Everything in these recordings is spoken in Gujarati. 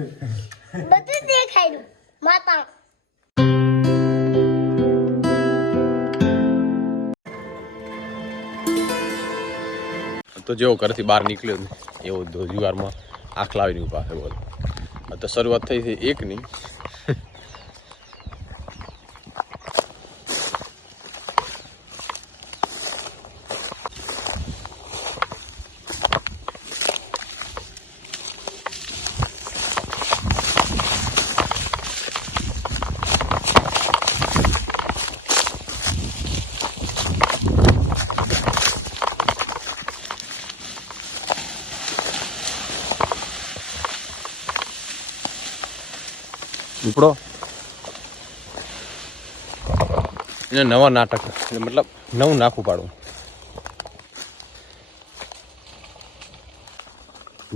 બધું દેખાયું માતા. તો જેવો ઘરથી બહાર નીકળ્યો ને એવો જુવારમાં આંખ લાવીને ઉભા છે. બોલ તો શરૂઆત થઈ છે એકની. ઉપડો એને નવા નાટક મતલબ નવું નાખું પાડું.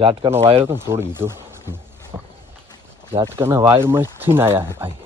ઝાટકાનો વાયર હતો ને તોડી દીધો. ઝાટકાના વાયરમાં થી ના આવ્યા છે ભાઈ.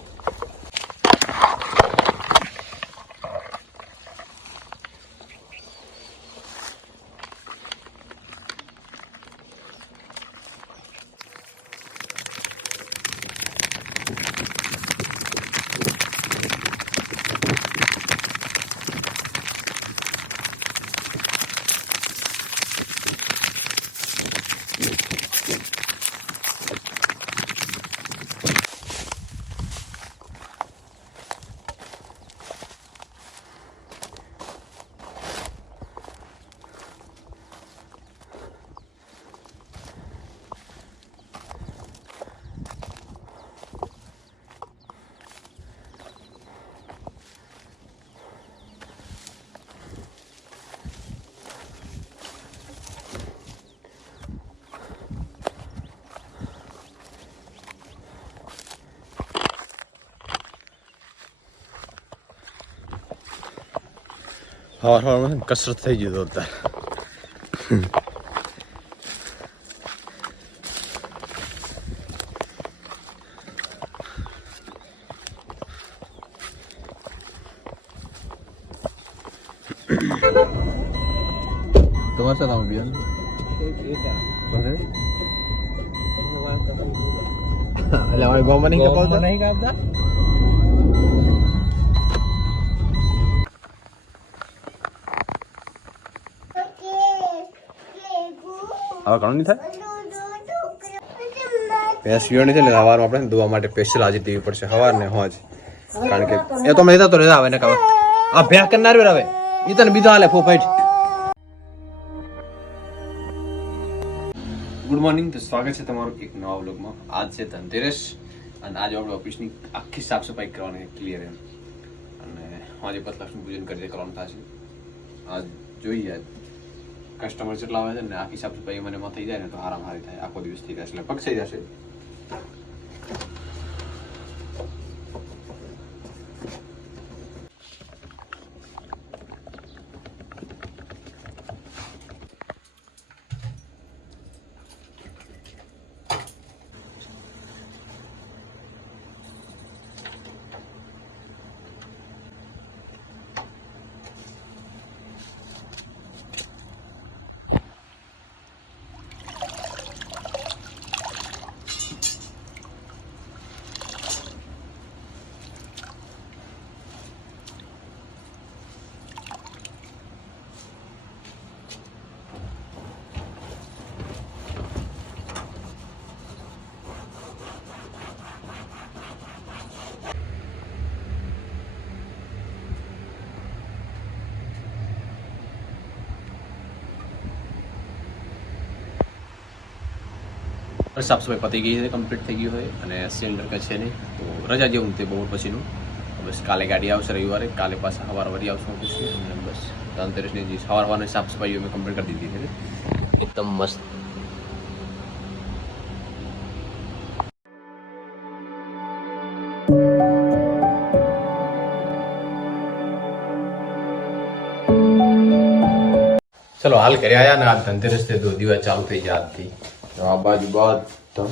હવાર કસરત થઈ ગઈ દોડતા. તમારે સાથે આવું બિયાન એટલે અમારે ગામમાં નહીં કાપતા. હવે ઘણું નહીં થાય. ભેંસ વીણી છે ને સવારમાં આપણે ધોવા માટે સ્પેશિયલ આજે દેવી પડશે સવાર ને હોજ. કારણ કે એ તો મેં તો રેતા આવે ને કાવે આ ભેંસ કરનાર આવે એ તને બીજો હાલે ફોફાઈટ. ગુડ મોર્નિંગ, તો સ્વાગત છે તમારું એક નવા વ્લોગમાં. આજ છે ધનતેરસ અને આજે આપણે ઓફિસની આખી સાફ સફાઈ કરવાની ક્લિયર એમ. અને આજે પતલક્ષ્મી પૂજન કરી કરવાનું થશે. આજ જોઈએ કસ્ટમર જેટલા આવે છે ને આખી સાફ સફાઈ મને એમાં થઈ જાય ને તો આરામ હારી થાય. આખો દિવસ થઈ જશે એટલે પગ થઈ જશે. સાફ સફાઈ પતી ગઈ છે, કમ્પ્લીટ થઈ ગયું હોય અને સિલિન્ડર કે છે નહીં તો રજા જેવું તે બપોર પછીનું. બસ કાલે ગાડી આવશે રવિવારે, કાલે પાછા સવાર વળી આવશું ઓફિસથી અને બસ ધનતેરસની જે સવારની સાફ સફાઈ મેં કમ્પ્લીટ કરી દીધી છે એકદમ મસ્ત. ચલો હાલ કરી આયા ને આ ધનતેરસ થી દીવા ચાલુ થઈ જાય આજથી. આ બાજુ બધા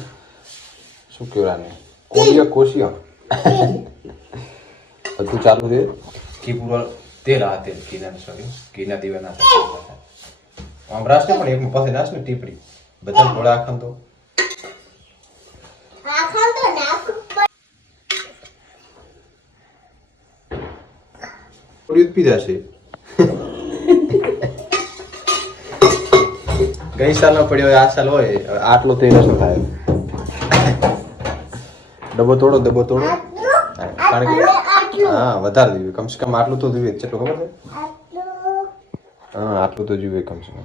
શું કહેવાય કોશિયા બધું ચાલુ છે. ઘી પૂરા તેલ આ તેલ ઘીના સોરી ઘીના દીવા ના આમ રાસ ને પણ એક પાસે નાશ ને ટીપડી બધા થોડા આખા તો થોડી પીધા છે ગઈ સાલનો પડ્યો હોય આ સાલ હોય આટલો તો એને શું થાય ડબ્બો તોડો કારણ કે હા વધારે જોઈએ કમસે કમ આટલું તો જોઈએ કેટલું ખબર છે હા આટલું તો જોઈએ કમસે કમ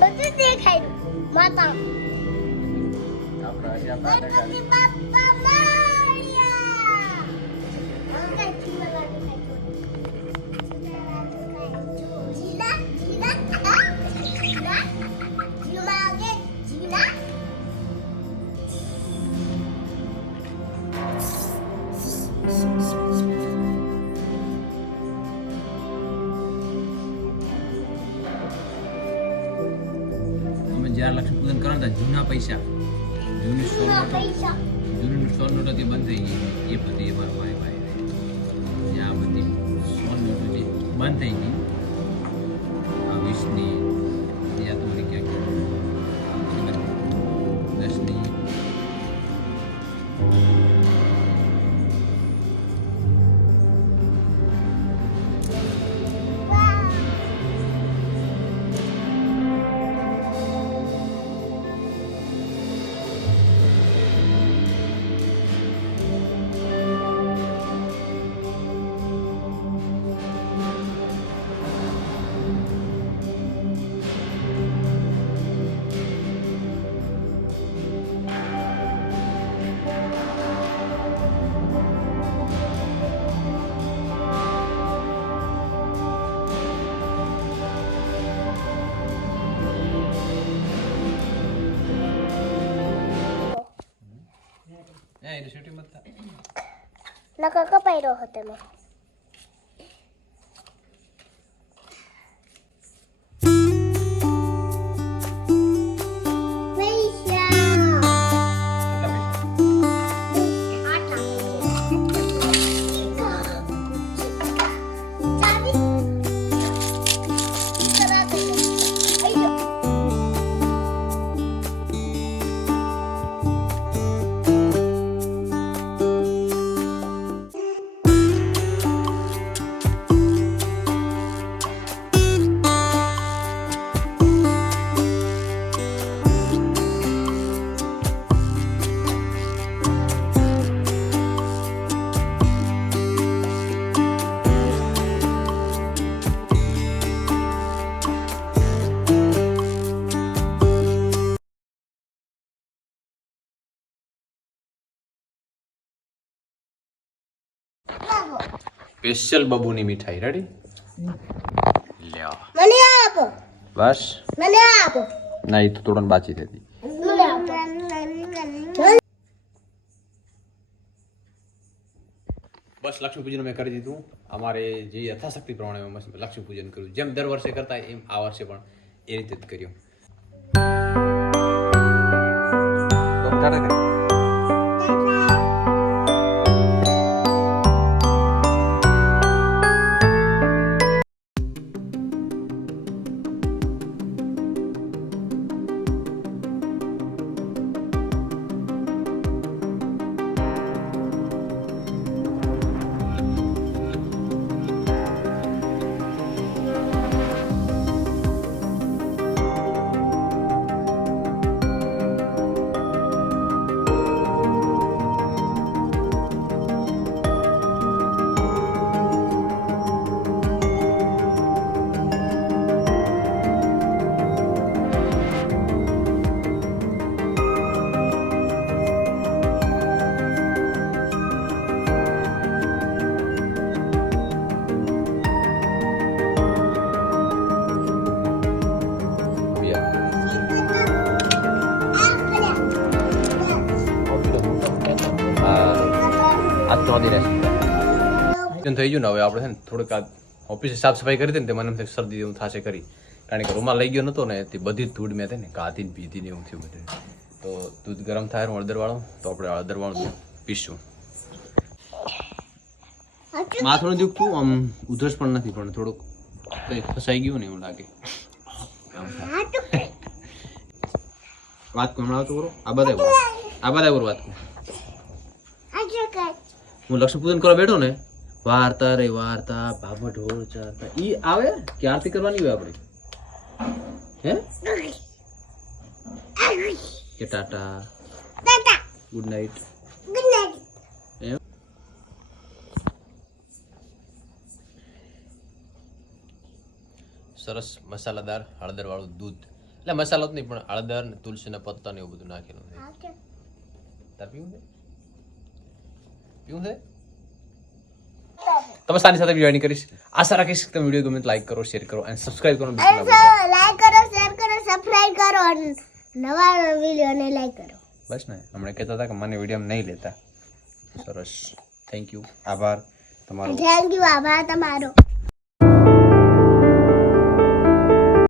બધું દેખાયું માતા ગણપતિ બાપ્પા મોરયા અંકલ ચીલા જીલા જ્યારે લક્ષ્મી પૂજન કરવાનું હતા જૂના પૈસા જૂની સોન નોટો તે બંધ થઈ ગઈ એ બધી અમારા ભાઈ ભાઈ આ બધી સોન નોટો જે બંધ થઈ ગઈ આ 20ની યા તો મને ક્યાંક 10ની નકા કપાઈ રહ્યો હતો મેં સ્પેશિયલ બબુની મીઠાઈ રેડી લ્યો મને આપો બસ મને આપો ના એ તો તોડન બાકી હતી મને આપો બસ લક્ષ્મી પૂજન મેં કરી દીધું અમારે જે યથાશક્તિ પ્રમાણે લક્ષ્મી પૂજન કર્યું જેમ દર વર્ષે કરતા એમ આ વર્ષે પણ એ રીતે જ કર્યું નોંધી રહેશે થઈ ગયું ને હવે આપણે છે ને થોડુંક આ ઓફિસે સાફ સફાઈ કરી હતી ને તે મને એમ થાય શરદી એવું થશે કરી કારણ કે રૂમાલ લઈ ગયો નતો ને તે બધી ધૂળ મેં ને કાઢી ને પીધી ને એવું થયું બધું તો દૂધ ગરમ થાય હળદરવાળું તો આપણે હળદરવાળું દૂધ પીશું માથું દુખતું આમ ઉધરસ પણ નથી પણ થોડુંક કંઈ ફસાઈ ગયું ને એવું લાગે વાત કો હમણાં આવતું કરો આ બધા વાત કો હું લક્ષ્મી પૂજન કરવા બેઠો ને વાર્તા રે વાર્તા બાબા ઢોળ ચારતા ઈ આવે કે આરતી કરવાની હોય આપણે હે કે ટાટા ગુડ નાઇટ એમ સરસ મસાલાદાર હળદર વાળું દૂધ એટલે મસાલો જ નહીં પણ હળદર ને તુલસીના પત્તા ને એવું બધું નાખેલું છે તાર પીવું છે તમે સાની સાથે વિડીયો એડિટ કરીશ આશા રાખીશ કે તમે વિડીયો ગમે તો લાઈક કરો શેર કરો અને સબસ્ક્રાઇબ કરો લાઈક કરો શેર કરો સબસ્ક્રાઇબ કરો અને નવા વિડીયોને લાઈક કરો બસ ને હમણાં કહેતા હતા કે મને વિડીયો નહીં લેતા સરસ થેન્ક યુ આભાર તમારો થેન્ક યુ આભાર તમારો